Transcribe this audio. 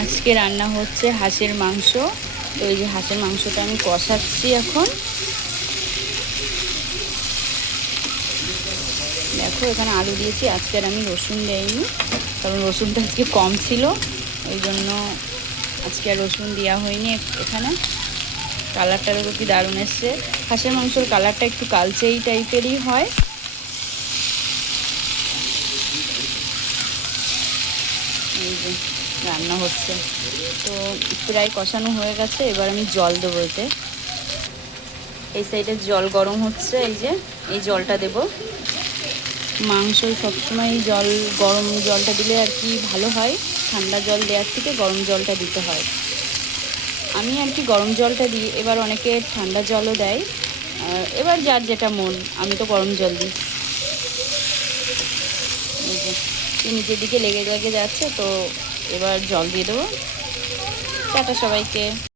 আজকে রান্না হচ্ছে হাঁসের মাংস। তো এই যে হাঁসের মাংসটা আমি কষাচ্ছি এখন। দেখো এখানে আলু দিয়েছি, আজকে আর আমি রসুন দেইনি, কারণ রসুনটা আজকে কম ছিল, ওই জন্য আজকে আর রসুন দেওয়া হয়নি এখানে। কালারটারও কি দারুণ এসছে। হাঁসের মাংসর কালারটা একটু কালচেই টাইপেরই হয়। এই যে রান্না হচ্ছে, তো প্রায় কষানো হয়ে গেছে। এবার আমি জল দেবো এতে। এই সাইডে জল গরম হচ্ছে, এই যে এই জলটা দেব। মাংস সবসময় জল, গরম জলটা দিলে আর কি ভালো হয়, ঠান্ডা জল দেওয়ার থেকে গরম জলটা দিতে হয়। আমি আর কি গরম জলটা দিই, এবার অনেকে ঠান্ডা জলও দেয়, এবার যার যেটা মন। আমি তো গরম জল দিই। এই যে নিচের দিকে লেগে লেগে যাচ্ছে, তো এবার জল দিয়ে দেবো। টাটা সবাইকে।